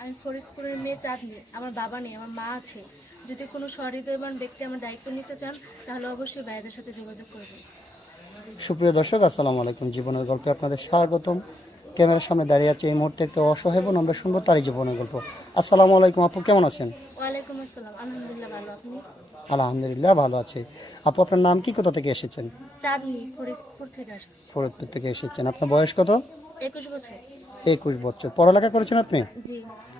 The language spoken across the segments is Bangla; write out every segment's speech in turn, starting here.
আমি ফরিদপুরের মেয়ে চাঁদনি। আমার বাবা নেই, আমার মা আছে। যদি কোনো সহৃদয়বান ব্যক্তি আমার দায়িত্ব নিতে চান তাহলে অবশ্যই ভাইয়াদের সাথে যোগাযোগ করবেন। সুপ্রিয় দর্শক, আসসালামু আলাইকুম। জীবনের গল্পে আপনাদের স্বাগতম। ক্যামেরার সামনে দাঁড়িয়ে আছে এই মুহূর্তে একটা অসহায় বোন, আমরা শুনবো তারই জীবনের গল্প। আসসালামু আলাইকুম আপু, কেমন আছেন? ওয়ালাইকুম আসসালাম, আলহামদুলিল্লাহ ভালো। আপনি? আলহামদুলিল্লাহ ভালো আছি। আপু, আপনার নাম কি, কোথা থেকে এসেছেন? চাঁদনি, ফরিদপুর থেকে আসছি। ফরিদপুর থেকে এসেছেন। আপনার বয়স কত? 21 বছর। 21 বছর। পড়ালেখা করেছেন আপনি? জি,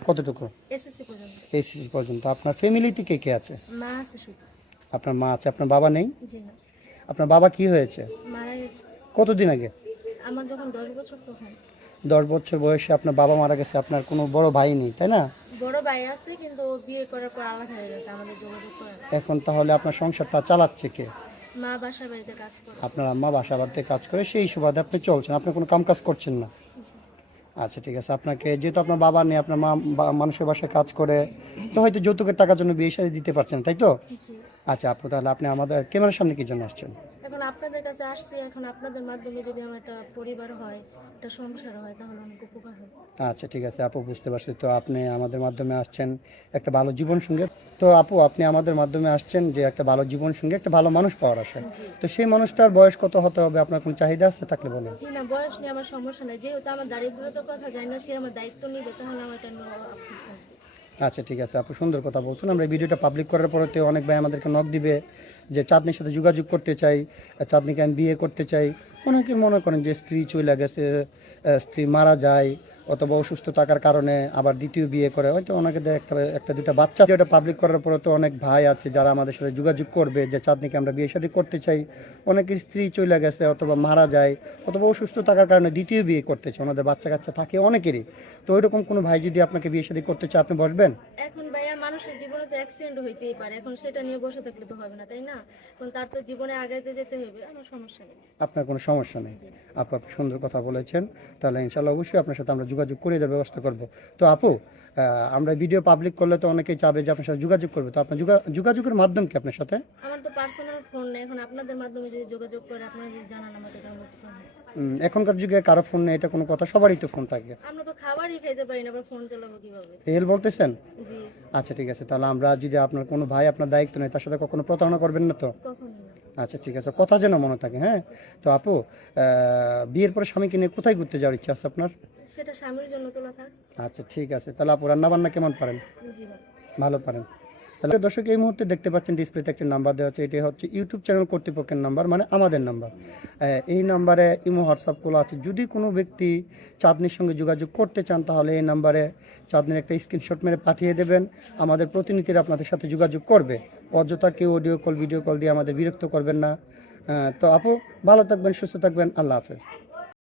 কতটুকু? এসএসসি পর্যন্ত। এসএসসি পর্যন্ত। আপনার ফ্যামিলিতে কে কে আছে? মা আছে শুধু। আপনার মা আছে, আপনার বাবা নেই? জি না, আপনার বাবা কি হয়েছে? মারা গেছে। কতদিন আগে? আমার যখন 10 বছর তখন। 10 বছর বয়সে আপনার বাবা মারা গেছে। আপনার কোনো বড় ভাই নেই, তাই না? বড় ভাই আছে কিন্তু ও বিয়ে করার পর আলাদা হয়ে গেছে, আমাদের যোগাযোগ করে না। এখন তাহলে আপনার সংসারটা চালাচ্ছে কে? মা বাসার বাড়িতে কাজ করে। আপনার আম্মা বাসা বাড়িতে কাজ করে, সেই সুবাদে আপনি চলছেন, আপনি কোনো কাম কাজ করছেন না। আচ্ছা, ঠিক আছে। আপনাকে যেহেতু আপনার বাবা নেই, আপনার মা মানুষের বাসায় কাজ করে, তো হয়তো যৌতুকের টাকার জন্য বিয়ে শাদী দিতে পারছেন, তাই তো? জি। আচ্ছা আপু, তাহলে আপনি আমাদের ক্যামেরার সামনে কি জন্য আসছেন? এখন আপনাদের কাছে আসছি, এখন আপনাদের মাধ্যমে যদি আমার একটা পরিবার হয়, একটা সংসার হয়, তাহলে অনেক উপকার হবে। আচ্ছা, ঠিক আছে আপু, বুঝতে পারছি। তো আপনি আমাদের মাধ্যমে আসছেন একটা ভালো জীবন সঙ্গে। তো আপু, আপনি আমাদের মাধ্যমে আসছেন যে একটা ভালো জীবন সঙ্গে, একটা ভালো মানুষ পাওয়ার আশায়। জি। তো সেই মানুষটার বয়স কত হতে হবে? আপনার কোনো চাহিদা আছে থাকলে বলেন। জি না, বয়স নিয়ে আমার সমস্যা নেই, যেহেতু আমার দারিদ্রতার কথা যায় না, সে আমার দায়িত্ব নিবে, তাহলে আমার কেন আফসোস থাকবে। আচ্ছা, ঠিক আছে আপু, সুন্দর কথা বলছেন। আমরা এই ভিডিওটা পাবলিক করার পরে তো অনেক ভাই আমাদেরকে নক দিবে যে চাঁদনির সাথে যোগাযোগ করতে চাই, চাঁদনিকে আমি বিয়ে করতে চাই। অনেকে মনে করেন যে স্ত্রী চলে গেছে, স্ত্রী মারা যায়, অথবা অসুস্থ থাকার কারণে আবার দ্বিতীয় বিয়ে করে, হয়তো অনেকে একটা একটা দুটা বাচ্চা। ভিডিওটা পাবলিক করার পরে তো অনেক ভাই আছে যারা আমাদের সাথে যোগাযোগ করবে যে চাঁদনিকে আমরা বিয়ে শাদী করতে চাই। অনেকের স্ত্রী চলে গেছে অথবা মারা যায়, অথবা অসুস্থ থাকার কারণে দ্বিতীয় বিয়ে করতে চায়, ওনাদের বাচ্চা কাচ্চা থাকে অনেকেরই। তো ওইরকম কোনো ভাই যদি আপনাকে বিয়ে শাদী করতে চায়, আপনি বসবেন? এখন ভাইয়া, মানুষের জীবনে তো অ্যাক্সিডেন্ট হইতেই পারে, এখন সেটা নিয়ে বসে থাকলে তো হবে না, তাই না? এখন তার তো জীবনে আগাইতে যেতে হবে, আমার সমস্যা নেই। আপনার কোনো সমস্যা নেই। জি। আপু, আপনি সুন্দর কথা বলেছেন। তাহলে ইনশাল্লাহ অবশ্যই আপনার সাথে আমরা যোগাযোগ করে দেওয়ার ব্যবস্থা করব। তো আপু, আমরা ভিডিও পাবলিক করলে তো অনেকেই চাবে যে আপনার সাথে যোগাযোগ করবে। তো আপনার যোগাযোগের মাধ্যম কি আপনার সাথে? আমার তো পার্সোনাল ফোন নেই, এখন আপনাদের মাধ্যমে যদি যোগাযোগ করে, আপনারা যদি জানান আমাকে, তাহলে উপকার হয়। এখনকার যুগে কারো ফোন নেই এটা কোনো কথা? সবারই তো ফোন থাকে। আমরা তো খাবারই খাইতে পারি না, আবার ফোন চালাবো কিভাবে? রিয়েল বলতেছেন? জি। আচ্ছা, ঠিক আছে। তাহলে আমরা যদি আপনার কোনো ভাই আপনার দায়িত্ব নেই, তার সাথে কখনো প্রতারণা করবেন না তো? কখনো না। আচ্ছা, ঠিক আছে, কথা যেন মনে থাকে। হ্যাঁ। তো আপু, বিয়ের পরে স্বামীকে নিয়ে কোথায় ঘুরতে যাওয়ার ইচ্ছা আছে আপনার? সেটা স্বামীর জন্য তোলা থাক। আচ্ছা, ঠিক আছে। তাহলে আপু, রান্না বান্না কেমন পারেন? জি ভাই। ভালো পারেন। তাহলে দর্শক, এই মুহূর্তে দেখতে পাচ্ছেন ডিসপ্লেতে একটি নাম্বার দেওয়া আছে। এটি হচ্ছে ইউটিউব চ্যানেল কর্তৃপক্ষের নাম্বার, মানে আমাদের নাম্বার। এই নাম্বারে ইমো হোয়াটসঅ্যাপ খোলা আছে। যদি কোনো ব্যক্তি চাঁদনির সঙ্গে যোগাযোগ করতে চান, তাহলে এই নাম্বারে চাঁদনির একটা স্ক্রিনশট মেরে পাঠিয়ে দেবেন। আমাদের প্রতিনিধিরা আপনাদের সাথে যোগাযোগ করবে। অযথা কেউ অডিও কল ভিডিও কল দিয়ে আমাদের বিরক্ত করবেন না। তো আপু, ভালো থাকবেন, সুস্থ থাকবেন। আল্লাহ হাফেজ।